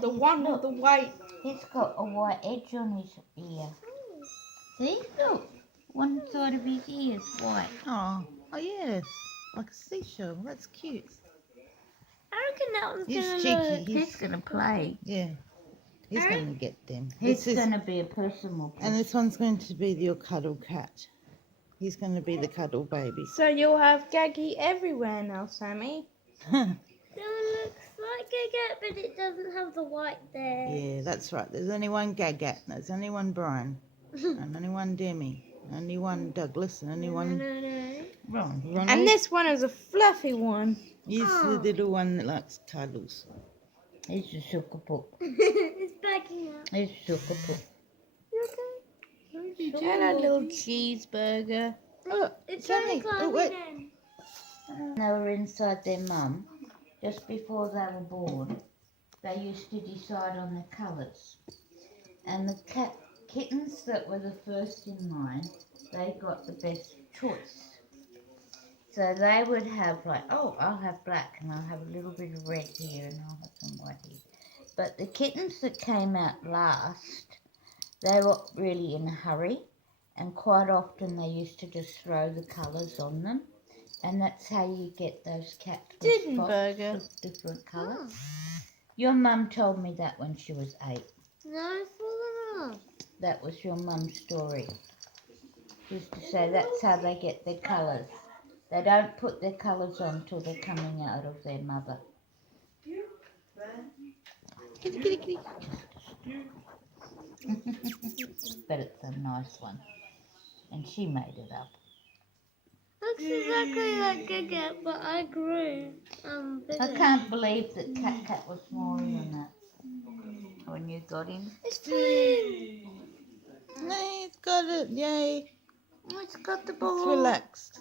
The one with the white. He's got a white edge on his ear. See? Look. One side of his ear is white. Oh yes. Like a seashell. That's cute. I reckon that one's He's gonna cheeky. look. He's going to play. Yeah. He's going to get them. He's This is, going to be a personal and this one's going to be your cuddle cat. He's going to be the cuddle baby. So you'll have Gaggy everywhere now, Sammy. It looks like a cat, but it doesn't have the white there. Yeah, that's right. There's only one Gagat. There's only one Brian. And only one Demi. Only one Douglas. And only one Ron. Ronald. And this one is a fluffy one. He's the little one that likes cuddles. He's a sugar pup. It's backing up. He's a sugar pup. You okay? Tell a little cheeseburger. Oh, It's Sammy. only climbing Oh, wait. in. They were inside their mum, just before they were born, they used to decide on their colours. And the kittens that were the first in line, they got the best choice. So they would have like, oh, I'll have black and I'll have a little bit of red here and I'll have some white here. But the kittens that came out last, they were really in a hurry, and quite often they used to just throw the colours on them. And that's how you get those cats with spots Didn't of different colours. Your mum told me that when she was 8. No, it's falling off. That was your mum's story. She used to say that's how they get their colours. They don't put their colours on till they're coming out of their mother. Kitty, kitty, kitty. But it's a nice one. And she made it up. Looks exactly like a cat, but I grew bigger. I can't believe that Cat was smaller than that when you got him. It's playing. No, it's got it. Yay. Oh, it's got the It's ball. relaxed.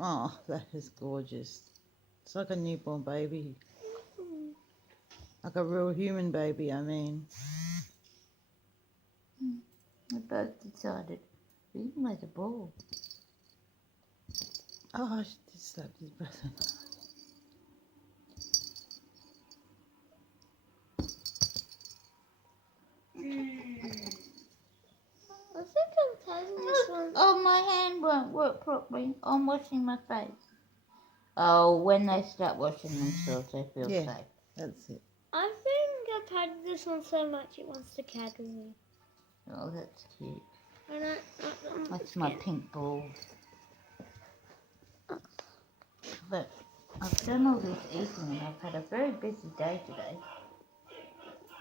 Oh, that is gorgeous. It's like a newborn baby. Like a real human baby, I mean. We both decided we can make a ball. Oh, I should just slap his breath in. I think I'm tying this one. Oh, my hand won't work properly. I'm washing my face. Oh, when they start washing themselves, they feel Yeah. safe. That's it. I think I've had this one so much it wants to cuddle me. Oh, that's cute. And That's my pink ball. But I've done all this eating and I've had a very busy day today.